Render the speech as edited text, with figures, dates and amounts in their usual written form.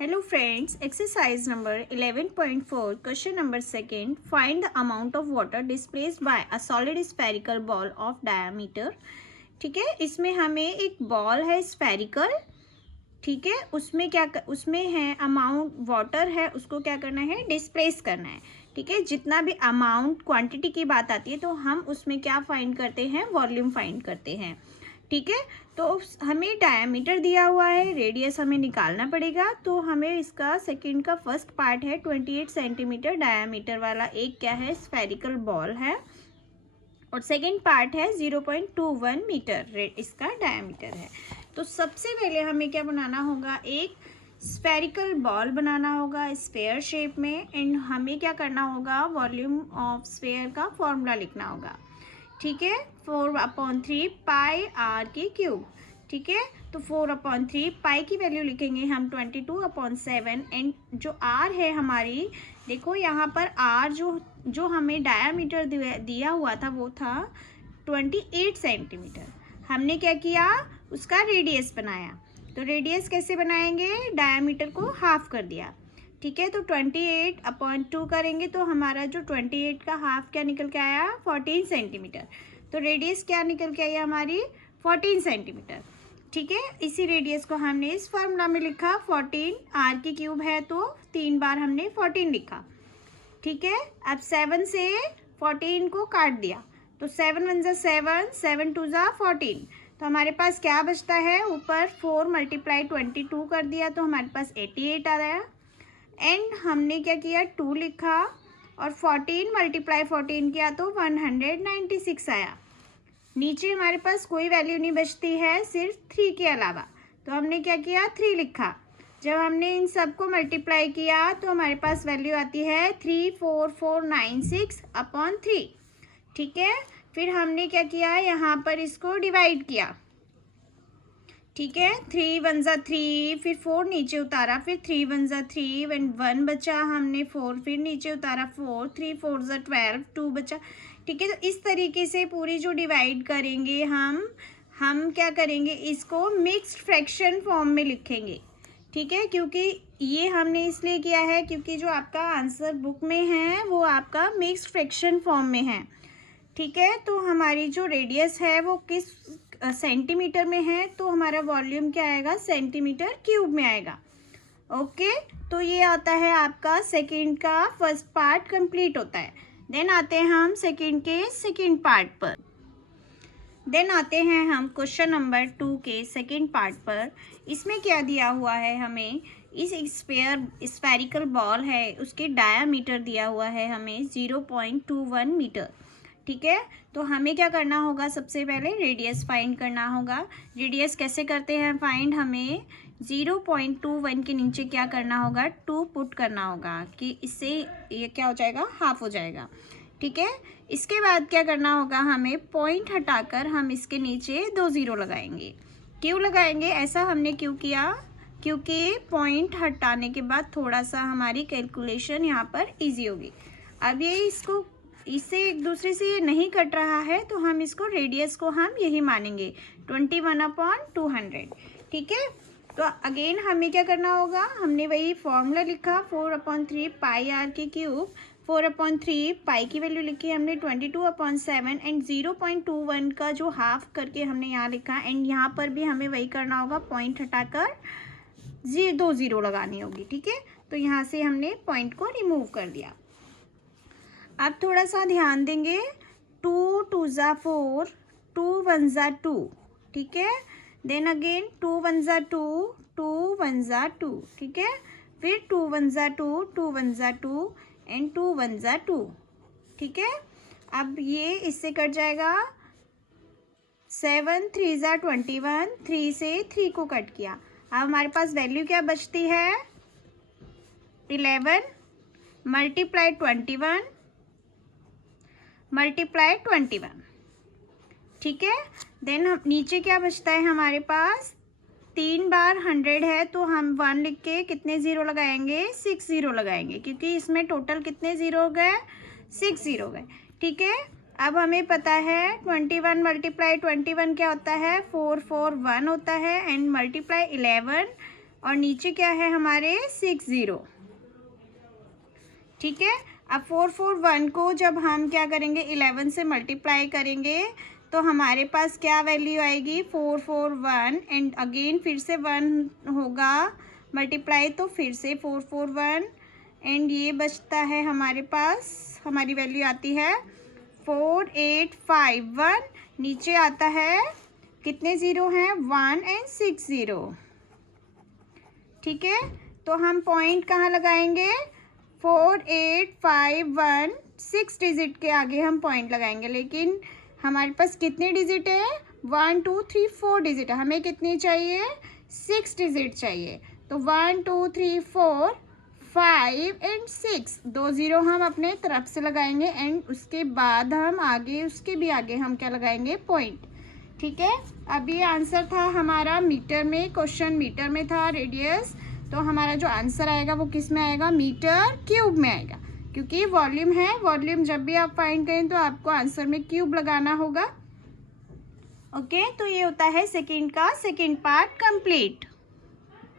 Hello friends, exercise number 11.4, question number second. Find the amount of water displaced by a solid spherical ball of diameter. ठीक है, इसमें हमें एक ball है spherical, ठीक है, उसमें है अमाउंट वाटर है, उसको क्या करना है, डिस्प्लेस करना है। ठीक है, जितना भी अमाउंट क्वांटिटी की बात आती है तो हम उसमें क्या फाइंड करते हैं, वॉल्यूम फाइंड करते हैं। ठीक है, तो हमें डायमीटर दिया हुआ है, रेडियस हमें निकालना पड़ेगा। तो हमें इसका सेकंड का फर्स्ट पार्ट है 28 सेंटीमीटर डायमीटर वाला एक क्या है, स्फेरिकल बॉल है, और सेकंड पार्ट है 0.21 मीटर इसका डायमीटर है। तो सबसे पहले हमें क्या बनाना होगा, एक स्फेरिकल बॉल बनाना होगा स्फेयर शेप में, एंड हमें क्या करना होगा, वॉल्यूम ऑफ स्फेयर का फॉर्मूला लिखना होगा। ठीक है, 4/3 पाई आर की क्यूब। ठीक है, तो 4/3 पाई की वैल्यू लिखेंगे हम 22/7, एंड जो आर है हमारी, देखो यहाँ पर आर जो हमें डायामीटर दिया हुआ था वो था 28 सेंटीमीटर। हमने क्या किया, उसका रेडियस बनाया। तो रेडियस कैसे बनाएंगे, डायामीटर को हाफ कर दिया। ठीक है, तो 28/2 करेंगे तो हमारा जो 28 का हाफ क्या निकल के आया, 14 सेंटीमीटर। तो रेडियस क्या निकल के आई हमारी, 14 सेंटीमीटर। ठीक है, इसी रेडियस को हमने इस फॉर्मूला में लिखा, 14 आर की क्यूब है तो 3 बार हमने 14 लिखा। ठीक है, अब 7 से 14 को काट दिया तो 7 1 ज़ा 7, 7 2 ज़ा 14। तो हमारे पास क्या बचता है, ऊपर 4 × 22 कर दिया तो हमारे पास 88 आ रहा है। एंड हमने क्या किया, 2 लिखा और 14 × 14 किया तो 196 आया। नीचे हमारे पास कोई वैल्यू नहीं बचती है सिर्फ 3 के अलावा, तो हमने क्या किया, 3 लिखा। जब हमने इन सब को मल्टीप्लाई किया तो हमारे पास वैल्यू आती है 34496/3। ठीक है, फिर हमने क्या किया, यहाँ पर इसको डिवाइड किया। ठीक है, 3 1 ज़ा 3, फिर 4 नीचे उतारा, फिर 3 1 ज़ा 3, 1 बचा, हमने 4 फिर नीचे उतारा 4, 3 4 ज़ा 12, 2 बचा। ठीक है, तो इस तरीके से पूरी जो डिवाइड करेंगे हम क्या करेंगे, इसको मिक्स्ड फ्रैक्शन फॉर्म में लिखेंगे। ठीक है, क्योंकि ये हमने इसलिए किया है क्योंकि जो आपका आंसर बुक में है वो आपका मिक्स्ड फ्रैक्शन फॉर्म में है। ठीक है, तो हमारी जो रेडियस है वो किस सेंटीमीटर में है, तो हमारा वॉल्यूम क्या आएगा, सेंटीमीटर क्यूब में आएगा। ओके, तो ये आता है आपका सेकंड का फर्स्ट पार्ट कंप्लीट होता है। देन आते हैं हम सेकंड के सेकंड पार्ट पर। देन आते हैं हम क्वेश्चन नंबर 2 के सेकंड पार्ट पर। इसमें क्या दिया हुआ है, हमें इस स्फेरिकल बॉल है उसके डायामीटर दिया हुआ है हमें 0.21 मीटर। ठीक है, तो हमें क्या करना होगा, सबसे पहले रेडियस फाइंड करना होगा। रेडियस कैसे करते हैं फाइंड, हमें 0.21 के नीचे क्या करना होगा, 2 पुट करना होगा कि इससे ये क्या हो जाएगा, हाफ हो जाएगा। ठीक है, इसके बाद क्या करना होगा, हमें पॉइंट हटाकर हम इसके नीचे 2 0 लगाएंगे। क्यों लगाएंगे, ऐसा हमने क्यों किया, क्योंकि पॉइंट हटाने के बाद थोड़ा सा हमारी कैलकुलेशन यहाँ पर ईजी होगी। अब ये इससे एक दूसरे से ये नहीं कट रहा है तो हम इसको रेडियस को हम यही मानेंगे 21/200। ठीक है, तो अगेन हमें क्या करना होगा, हमने वही फॉर्मूला लिखा 4/3 पाई आर की क्यूब। 4/3 पाई की वैल्यू लिखी हमने 22/7, एंड 0.21 का जो हाफ करके हमने यहाँ लिखा, एंड यहाँ पर भी हमें वही करना होगा, पॉइंट हटाकर 2 0 लगानी होगी। ठीक है, तो यहाँ से हमने पॉइंट को रिमूव कर दिया। अब थोड़ा सा ध्यान देंगे, 2 2 ज़ा 4, 2 1 ज़ा 2। ठीक है, देन अगेन 2 1 ज़ा 2, 2 1 ज़ा 2। ठीक है, फिर 2 1 ज़ा 2, 2 1 ज़ा 2, एंड 2 1 ज़ा 2। ठीक है, अब ये इससे कट जाएगा, 7 3 ज़ा 21, 3 से 3 को कट किया। अब हमारे पास वैल्यू क्या बचती है, 11 × 21 × 21। ठीक है, देन हम नीचे क्या बचता है हमारे पास, 3 बार 100 है तो हम 1 लिख के कितने 0 लगाएंगे, 6 0 लगाएंगे, क्योंकि इसमें टोटल कितने 0 हो गए, 6 0 गए। ठीक है, अब हमें पता है 21 × 21 क्या होता है, 441 होता है, एंड मल्टीप्लाई 11 और नीचे क्या है हमारे 60। ठीक है, अब 441 को जब हम क्या करेंगे 11 से मल्टीप्लाई करेंगे तो हमारे पास क्या वैल्यू आएगी 441 एंड अगेन फिर से 1 होगा मल्टीप्लाई, तो फिर से 441 एंड ये बचता है हमारे पास, हमारी वैल्यू आती है 4851। नीचे आता है कितने ज़ीरो हैं 1 एंड 6 ज़ीरो। ठीक है, तो हम पॉइंट कहाँ लगाएंगे 4851 6 डिजिट के आगे हम पॉइंट लगाएंगे, लेकिन हमारे पास कितने डिजिट है 1 2 3 4 डिजिट है, हमें कितनी चाहिए 6 डिजिट चाहिए। तो 1 2 3 4 5 एंड 6 2 ज़ीरो हम अपने तरफ से लगाएंगे एंड उसके बाद हम आगे उसके भी आगे हम क्या लगाएंगे पॉइंट। ठीक है, अब ये आंसर था हमारा मीटर में, क्वेश्चन मीटर में था रेडियस, तो हमारा जो आंसर आएगा वो किस में आएगा मीटर क्यूब में आएगा, क्योंकि वॉल्यूम है, वॉल्यूम जब भी आप फाइंड करें तो आपको आंसर में क्यूब लगाना होगा। ओके, तो ये होता है सेकंड का सेकंड पार्ट कंप्लीट।